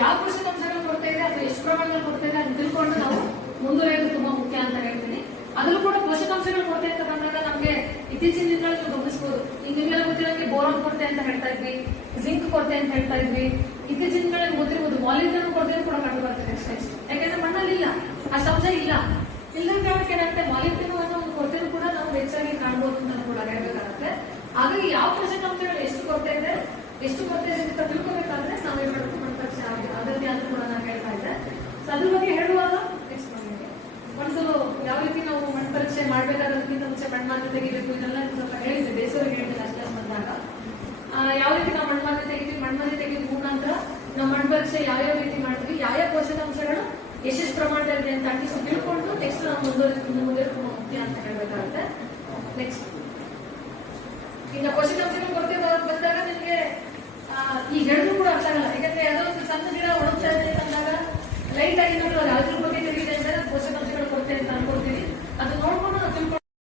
ಯಾವ ಪೋಷಕಾಂಶಗಳು ಕೊಡ್ತಾ ಇದೆ ಅಥವಾ ಎಷ್ಟು ಪ್ರಮಾಣದಲ್ಲಿ ಕೊಡ್ತಾ ಇದೆ ಅಂತ ತಿಳ್ಕೊಂಡು ನಾವು ಮುಂದುವರಿಯೋದು ತುಂಬಾ ಮುಖ್ಯ ಅಂತ ಹೇಳ್ತೀನಿ. ಅದ್ರೂ ಕೂಡ ಪೋಷಕಾಂಶಗಳು ಕೊರತೆ ಅಂತ ಬಂದಾಗ ನಮ್ಗೆ ಇತ್ತೀಚಿನ ದಿನಗಳಲ್ಲಿ ನೀವು ಗಮನಿಸಬಹುದು. ಈಗ ನಿಮ್ಗೆಲ್ಲ ಗೊತ್ತಿರೋಂಗೆ ಬೋರಾನ್ ಕೊರತೆ ಅಂತ ಹೇಳ್ತಾ ಇದ್ವಿ, ಜಿಂಕ್ ಕೊರತೆ ಅಂತ ಹೇಳ್ತಾ ಇದ್ವಿ. ಇತ್ತೀಚಿನ ದಿನಗಳಲ್ಲಿ ಗೊತ್ತಿರ್ಬೋದು ಮಾಲಿಬ್ಡಿನಮ್ ಕೊರತೆ ಕೂಡ ಕಂಡು ಬರ್ತದೆ ನೆಕ್ಸ್ಟ್. ಯಾಕಂದ್ರೆ ಮಣ್ಣಲ್ಲಿ ಇಲ್ಲ, ಅಷ್ಟು ಅಂಶ ಇಲ್ಲ. ಇಲ್ಲದ ಕಾರಣಕ್ಕೆ ಏನಾಗುತ್ತೆ, ಮಾಲಿಬ್ಡಿನಮ್ ಅನ್ನೋ ಒಂದು ಕೊರತೆನೂ ಕೂಡ ನಾವು ಹೆಚ್ಚಾಗಿ ಕಾಣಬಹುದು ಅಂತ ಕೂಡ ಹೇಳ್ಬೇಕಾಗುತ್ತೆ. ಹಾಗಾಗಿ ಯಾವ ಪೋಷಕಾಂಶಗಳು ಎಷ್ಟು ಕೊರತೆ ಇದೆ ಅಂತ ತಿಳ್ಕೊಬೇಕಾದ್ರೆ ನಾವು ಏನ್ ಮಾಡಬೇಕು, ಮಣ್ಣು ಪರೀಕ್ಷೆ ಅಗತ್ಯ ಅಂತ ಕೂಡ ನಾನು ಹೇಳ್ತಾ ಇದ್ದೆ. ಸೊ ಅದ್ರ ಬಗ್ಗೆ ಹೇಳುವಾಗ ನೆಕ್ಸ್ಟ್ ಒಂದು ಯಾವ ರೀತಿ ನಾವು ಮಣ್ಣು ಪರೀಕ್ಷೆ ಮಾಡ್ಬೇಕಾದ್ರಕ್ಕಿಂತ ಮುಂಚೆ ಮಣ್ಣು ಮಾತ್ರ ತೆಗಿಬೇಕು, ಇದೆಲ್ಲ ಸ್ವಲ್ಪ ಹೇಳಿದ್ದೆ, ಬೇಸರಿಗೆ ಹೇಳಿದ್ದೆ ಅಷ್ಟೇ ಬಂದಾಗ. ಯಾವ ರೀತಿ ನಾವು ಮಣ್ಣು ಮಾತ್ರ ತೆಗಿತೀವಿ, ಮಣ್ಣು ಮಾತ್ರ ತೆಗೆದ ಮುಖಾಂತರ ನಾವು ಮಣ್ಣು ಪರೀಕ್ಷೆ ಯಾವ್ಯಾವ ರೀತಿ ಮಾಡ್ತೀವಿ, ಯಾವ ಪೋಷಕಾಂಶಗಳು ಎಷ್ಟೆಷ್ಟು ಪ್ರಮಾಣದಲ್ಲಿ ಅಂತ ಅಟ್ಲೀಸ್ಟ್ ತಿಳ್ಕೊಂಡು ನೆಕ್ಸ್ಟ್ ನಾವು ಮುಂದೆ ಮುಖ್ಯ ಅಂತ ಹೇಳ್ಬೇಕಾಗುತ್ತೆ. ನೆಕ್ಸ್ಟ್ ಈಗ ಪೋಷಕಾಂಶಗಳು ಕೊರತೆ ಬಂದಾಗ ನಿಮಗೆ ಈ ಗಿಡಗಳು ಕೂಡ ಅರ್ಥ ಆಗಲ್ಲ. ಯಾಕಂದ್ರೆ ಯಾವುದೋ ಒಂದು ಸಣ್ಣ ಗಿಡ ಒಣಗ್ತಾ ಇದೆ ಅಂದಾಗ ಲೈಟ್ ಆಗಿ ನೋಡಿದ್ರೆ ಯಾವ್ದು